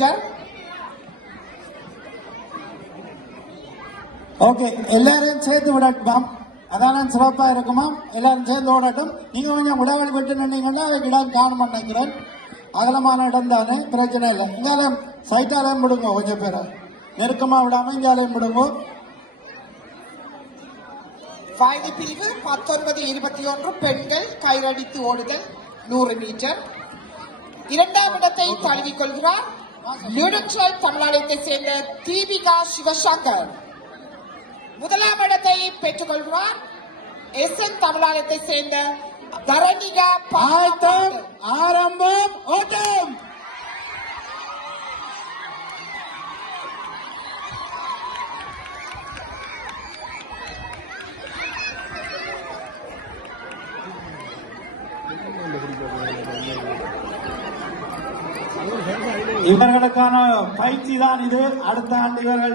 Metre. Okay, எல்லாரும் சேர்த்து விடட்டுமாம். அதான சிறப்பா இருக்குமா? எல்லாரும் சேர்ந்து ஓடட்டும். நீங்க கொஞ்சம் உடவழி விட்டு நின்னீங்கன்னா இடம் காணும் நினைக்கிறேன். அகலமான இடம் தானே, பிரச்சனை இல்லை. இங்காலையும் சைட்டாலையும் விடுங்க, கொஞ்சம் பேரை நெருக்கமா விடாம இங்காலையும் விடுங்க. வயது பிரிவு 19-21 பெண்கள் கயிறடித்து ஓடுதல் 100 மீட்டர். இரண்டாம் இடத்தை தழுவிக் கொள்கிறார் நியூட்ரல் தமிழகத்தை சேர்ந்த தீபிகா சிவசங்கர். முதலாம் இடத்தை பெற்றுக் கொள்கிறார் SN தமிழகத்தை சேர்ந்த தரணிகா. ஆரம்பம், ஓட்டம். இவர்களுக்கான பயிற்சி தான் இது. அடுத்த ஆண்டு இவர்கள்